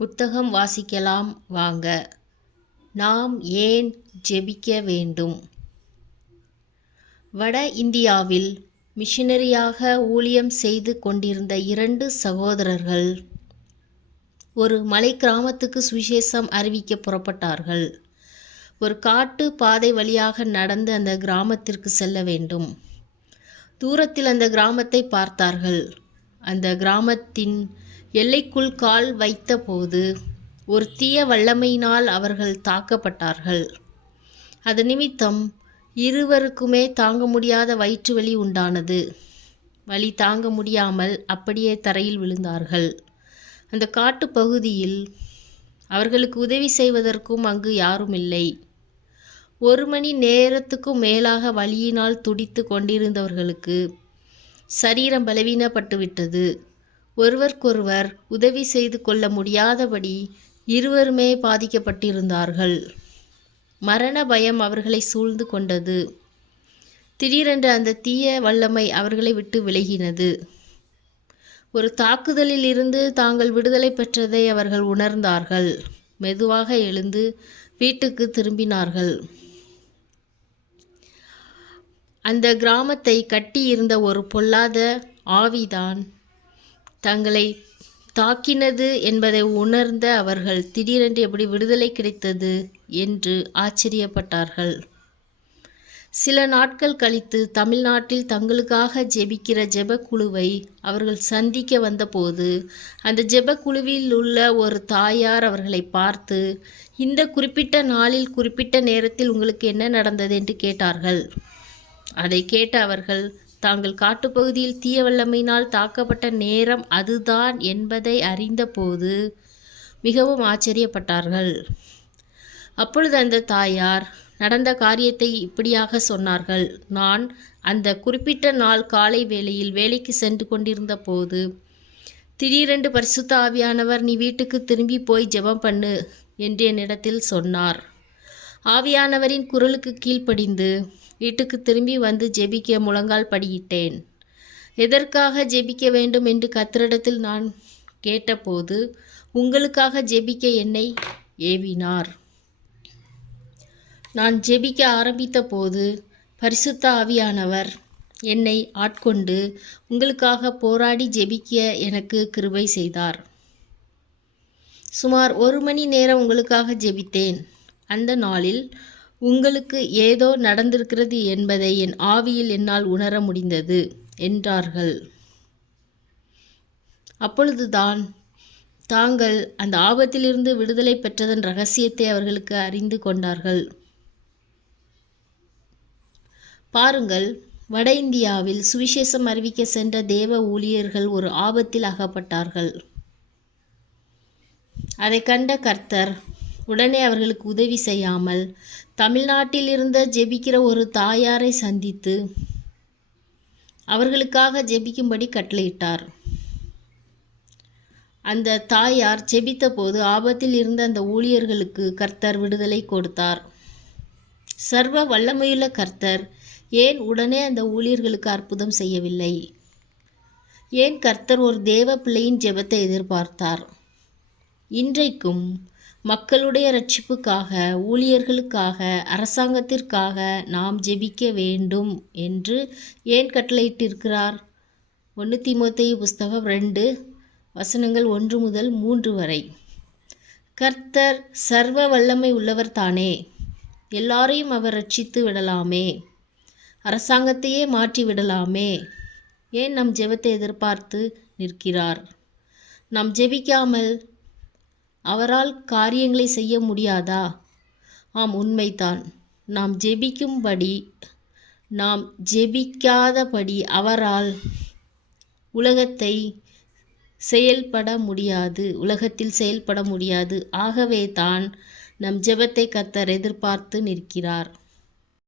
புத்தகம் வாசிக்கலாம் வாங்க. நாம் ஏன் ஜெபிக்க வேண்டும்? வட இந்தியாவில் மிஷனரியாக ஊழியம் செய்து கொண்டிருந்த 2 சகோதரர்கள் ஒரு மலை கிராமத்துக்கு சுவிசேஷம் அறிவிக்க புறப்பட்டார்கள். ஒரு காட்டு பாதை வழியாக நடந்து அந்த கிராமத்திற்கு செல்ல வேண்டும். தூரத்தில் அந்த கிராமத்தை பார்த்தார்கள். அந்த கிராமத்தின் எல்லைக்குள் கால் வைத்தபோது ஒரு தீய வல்லமையினால் அவர்கள் தாக்கப்பட்டார்கள். அது நிமித்தம் இருவருக்குமே தாங்க முடியாத வயிற்று வலி உண்டானது. வலி தாங்க முடியாமல் அப்படியே தரையில் விழுந்தார்கள். அந்த காட்டு பகுதியில் அவர்களுக்கு உதவி செய்வதற்கும் அங்கு யாரும் இல்லை. 1 மணி நேரத்துக்கும் மேலாக வலியினால் துடித்து கொண்டிருந்தவர்களுக்கு சரீரம் பலவீனப்பட்டுவிட்டது. ஒருவருக்கொருவர் உதவி செய்து கொள்ள முடியாதபடி இருவருமே பாதிக்கப்பட்டிருந்தார்கள். மரண பயம் அவர்களை சூழ்ந்து கொண்டது. திடீரென்று அந்த தீய வல்லமை அவர்களை விட்டு விலகினது. ஒரு தாக்குதலில் இருந்து தாங்கள் விடுதலை பெற்றதை அவர்கள் உணர்ந்தார்கள். மெதுவாக எழுந்து வீட்டுக்கு திரும்பினார்கள். அந்த கிராமத்தை கட்டியிருந்த ஒரு பொல்லாத ஆவிதான் தங்களை தாக்கினது என்பதை உணர்ந்த அவர்கள் திடீரென்று எப்படி விடுதலை கிடைத்தது என்று ஆச்சரியப்பட்டார்கள். சில நாட்கள் கழித்து தமிழ்நாட்டில் தங்களுக்காக ஜெபிக்கிற ஜெபக்குழுவை அவர்கள் சந்திக்க வந்தபோது அந்த ஜெபக்குழுவில் உள்ள ஒரு தாயார் அவர்களை பார்த்து, இந்த குறிப்பிட்ட நாளில் குறிப்பிட்ட நேரத்தில் உங்களுக்கு என்ன நடந்தது என்று கேட்டார்கள். அதை கேட்ட அவர்கள் தாங்கள் காட்டுப்பகுதியில் தீய வல்லமையினால் தாக்கப்பட்ட நேரம் அதுதான் என்பதை அறிந்தபோது மிகவும் ஆச்சரியப்பட்டார்கள். அப்பொழுது அந்த தாயார் நடந்த காரியத்தை இப்படியாக சொன்னார்கள். நான் அந்த குறிப்பிட்ட நாள் காலை வேளையில் வேலைக்கு சென்று கொண்டிருந்த போது திடீரென்று பரிசுத்த ஆவியானவர், நீ வீட்டுக்கு திரும்பி போய் ஜெபம் பண்ணு என்று என்னிடத்தில் சொன்னார். ஆவியானவரின் குரலுக்கு கீழ்ப்படிந்து வீட்டுக்கு திரும்பி வந்து ஜெபிக்க முழங்கால் படியிட்டேன். எதற்காக ஜெபிக்க வேண்டும் என்று கர்த்தரிடத்தில் நான் கேட்டபோது உங்களுக்காக ஜெபிக்க என்னை ஏவினார். நான் ஜெபிக்க ஆரம்பித்த போது பரிசுத்த ஆவியானவர் என்னை ஆட்கொண்டு உங்களுக்காக போராடி ஜெபிக்க எனக்கு கிருபை செய்தார். சுமார் 1 மணி நேரம் உங்களுக்காக ஜெபித்தேன். அந்த நாளில் உங்களுக்கு ஏதோ நடந்திருக்கிறது என்பதை என் ஆவியில் என்னால் உணர முடிந்தது என்றார்கள். அப்பொழுதுதான் தாங்கள் அந்த ஆபத்திலிருந்து விடுதலை பெற்றதன் இரகசியத்தை அவர்களுக்கு அறிந்து கொண்டார்கள். பாருங்கள், வட இந்தியாவில் சுவிசேஷம் அறிவிக்க சென்ற தேவ ஊழியர்கள் ஒரு ஆபத்தில் அகப்பட்டார்கள். அதை கண்ட கர்த்தர் உடனே அவர்களுக்கு உதவி செய்யாமல் தமிழ்நாட்டில் இருந்த ஜெபிக்கிற ஒரு தாயாரை சந்தித்து அவர்களுக்காக ஜெபிக்கும்படி கட்டளையிட்டார். அந்த தாயார் ஜெபித்த போது ஆபத்தில் இருந்த அந்த ஊழியர்களுக்கு கர்த்தர் விடுதலை கொடுத்தார். சர்வ வல்லமையுள்ள கர்த்தர் ஏன் உடனே அந்த ஊழியர்களுக்கு அற்புதம் செய்யவில்லை? ஏன் கர்த்தர் ஒரு தேவ பிள்ளையின் ஜெபத்தை எதிர்பார்த்தார்? இன்றைக்கும் மக்களுடைய ரட்சிப்புக்காக, ஊழியர்களுக்காக, அரசாங்கத்திற்காக நாம் ஜெபிக்க வேண்டும் என்று ஏன் கட்டளையிட்டிருக்கிறார்? 1 தீமோத்தேயு புஸ்தகம் 2 வசனங்கள் 1 முதல் 3 வரை. கர்த்தர் சர்வ வல்லமை உள்ளவர் தானே. எல்லாரையும் அவர் ரட்சித்து விடலாமே. அரசாங்கத்தையே மாற்றி விடலாமே. ஏன் நம் ஜெபத்தை எதிர்பார்த்து நிற்கிறார்? நாம் ஜெபிக்காமல் அவரால் காரியங்களை செய்ய முடியாதா? ஆம், உண்மைதான். நாம் ஜெபிக்காதபடி அவரால் உலகத்தில் செயல்பட முடியாது. ஆகவே தான் நம் ஜெபத்தை கர்த்தர் எதிர்பார்த்து நிற்கிறார்.